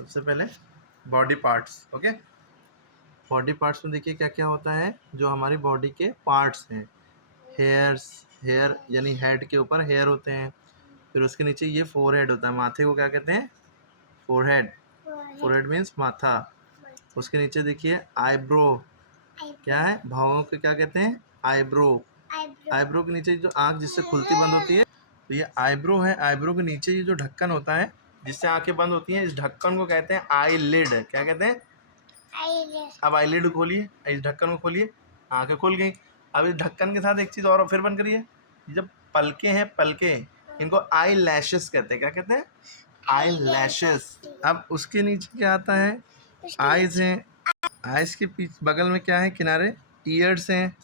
सबसे पहले body parts. Okay, body parts में देखिए क्या क्या होता है। जो हमारी बॉडी के पार्ट्स हैं, हेयर यानी हेड के ऊपर हेयर होते हैं। फिर उसके नीचे ये फोरहेड होता है। माथे को क्या कहते हैं? फोरहेड। फोरहेड मीन्स माथा। उसके नीचे देखिए आईब्रो। क्या है? भावों को क्या कहते हैं? आईब्रो। आईब्रो के नीचे जो आँख जिससे खुलती बंद होती है, तो ये आईब्रो है। आईब्रो के नीचे ये जो ढक्कन होता है जिससे आंखें बंद होती हैं, इस ढक्कन को कहते हैं आईलिड। क्या कहते हैं? अब आईलिड खोलिए, इस ढक्कन को खोलिए, आंखें खुल गई। अब इस ढक्कन के साथ एक चीज़ और फिर बंद करिए। जब पलके हैं, पलके, इनको आई लैशेस कहते हैं। क्या कहते हैं? Eye lashes. अब उसके नीचे क्या आता है? आईज हैं। आईज के पीछे बगल में क्या है? किनारे ईयर्स हैं।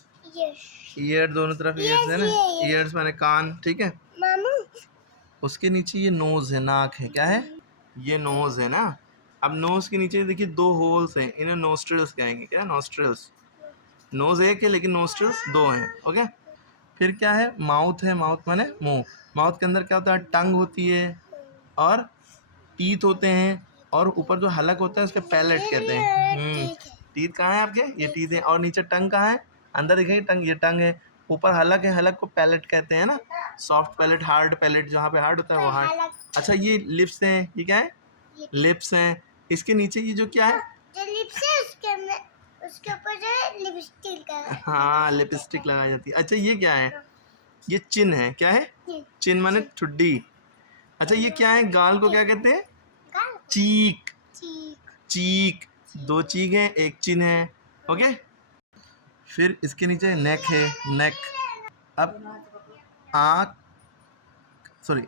ईयर दोनों तरफ ईयर्स है ना। ईयर्स माने कान। ठीक है। उसके नीचे ये नोज है, नाक है। क्या है? ये नोज है ना। अब नोज के नीचे देखिए दो होल्स हैं, इन्हें नोस्ट्रिल्स कहेंगे। क्या? नोस्ट्रिल्स। नोज एक है लेकिन नोस्ट्रिल्स दो हैं। ओके। फिर क्या है? माउथ है। माउथ माने मुंह। माउथ के अंदर क्या होता है? टंग होती है और टीथ होते हैं, और ऊपर जो हलक होता है उसके पैलेट कहते हैं। टीथ कहाँ है आपके? ये टीथ है। और नीचे टंग कहाँ है? अंदर दिखेगी टंग, ये टंग है। ऊपर हलक है, हलक को पैलेट कहते हैं ना। सॉफ्ट पैलेट, हार्ड पैलेट, जहाँ पे हार्ड होता है वो हार्ड। अच्छा, ये लिप्स हैं। ये क्या है? लिप्स हैं। इसके नीचे ये जो क्या है? जो लिप्स है उसके ऊपर जो है लिपस्टिक का। हाँ, लिपस्टिक लगाई जाती है। अच्छा, ये क्या है? ये चिन है। क्या है? चिन माने ठुड्डी। अच्छा, ये क्या है? गाल को क्या कहते हैं? चीक। चीक। दो चीक है, एक चिन है। ओके। फिर इसके नीचे नेक है। नेक। अब आँख, सॉरी,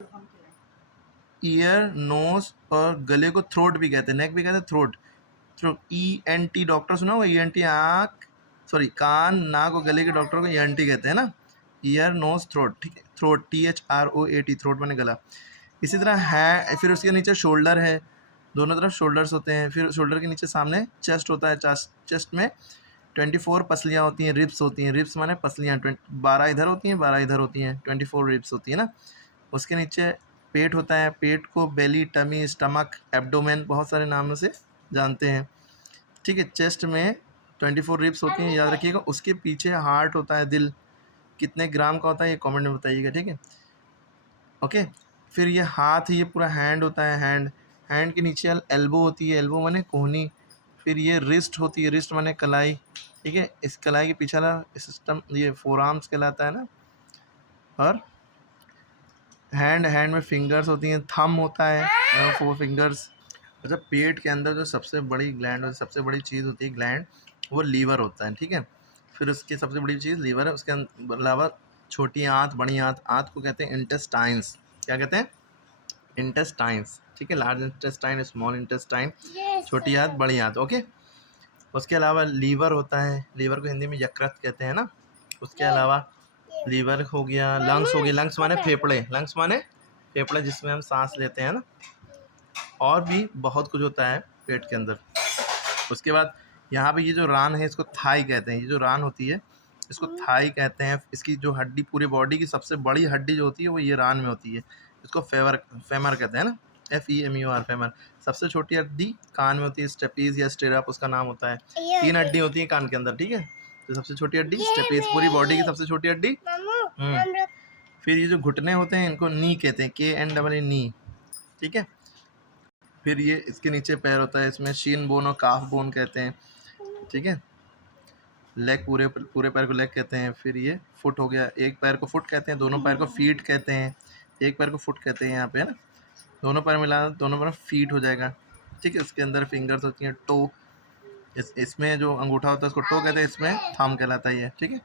ईयर, नोज और गले को थ्रोट भी कहते हैं। नेक भी कहते हैं, थ्रोट। थ्रोट, ENT डॉक्टर सुना होगा। ENT आँख, सॉरी, कान, नाक और गले के डॉक्टर को ENT कहते हैं ना। Ear, nose, throat. ठीक है। थ्रोट, THROAT, थ्रोट माने गला। इसी तरह है। फिर उसके नीचे शोल्डर है, दोनों तरफ शोल्डर्स होते हैं। फिर शोल्डर के नीचे सामने चेस्ट होता है। चेस्ट में 24 पसलियाँ होती हैं, रिब्स होती हैं। रिब्स माने पसलियाँ। 12 इधर होती हैं, 12 इधर होती हैं। 24 रिब्स होती है ना। उसके नीचे पेट होता है। पेट को बेली, टमी, स्टमक, एब्डोमेन, बहुत सारे नामों से जानते हैं। ठीक है। चेस्ट में 24 रिब्स होती हैं, याद रखिएगा। उसके पीछे हार्ट होता है, दिल। कितने ग्राम का होता है ये कमेंट में बताइएगा। ठीक है। ओके। फिर ये हाथ, ये पूरा हैंड होता है। हैंड के नीचे एल्बो होती है। एल्बो माने कोहनी। फिर ये रिस्ट होती है। रिस्ट माने कलाई। ठीक है। इस कलाई के पीछे वाला सिस्टम ये फोर आर्म्स कहलाता है ना। और हैंड में फिंगर्स होती हैं। थंब होता है, 4 फिंगर्स। अच्छा, पेट के अंदर जो सबसे बड़ी ग्लैंड और सबसे बड़ी चीज़ होती है ग्लैंड, वो लीवर होता है। ठीक है। फिर उसकी सबसे बड़ी चीज़ लीवर है। उसके अलावा छोटी आंत, बड़ी आंत। आंत को कहते हैं इंटेस्टाइन्स। क्या कहते हैं? इंटेस्टाइन्स। ठीक है। लार्ज इंटेस्टाइन, स्मॉल इंटेस्टाइन, छोटी आंत, बड़ी आंत। ओके। उसके अलावा लीवर होता है। लीवर को हिंदी में यकृत कहते हैं ना। उसके अलावा लीवर हो गया। लंग्स हो गया। लंग्स माने फेफड़े। लंग्स माने फेफड़े, जिसमें हम सांस लेते हैं ना। और भी बहुत कुछ होता है पेट के अंदर। उसके बाद यहाँ पे ये जो रान है, इसको थाई कहते हैं। ये जो रान होती है इसको थाई कहते हैं। इसकी जो हड्डी, पूरे बॉडी की सबसे बड़ी हड्डी जो होती है वो ये रान में होती है। इसको फेमर कहते हैं ना। FEMUR, femur. सबसे छोटी हड्डी कान में होती है, स्टेपीज या स्टेरप उसका नाम होता है। 3 हड्डी होती है कान के अंदर। ठीक है। तो सबसे छोटी हड्डी स्टेपीज, पूरी बॉडी की सबसे छोटी हड्डी। फिर ये जो घुटने होते हैं इनको नी कहते हैं। KNEE, नी। ठीक है। फिर ये इसके नीचे पैर होता है, इसमें शीन बोन और काफ बोन कहते हैं। ठीक है। लेग, पूरे पैर को लेग कहते हैं। फिर ये फुट हो गया। एक पैर को फुट कहते हैं, दोनों पैर को फीट कहते हैं। एक पैर को फुट कहते हैं यहाँ पे, है ना। दोनों पैर मिला, दोनों पैर फीट हो जाएगा। ठीक है। उसके अंदर फिंगर्स होती हैं, टो। इसमें जो अंगूठा होता है उसको टो कहते हैं, इसमें थंब कहलाता है ये। ठीक है।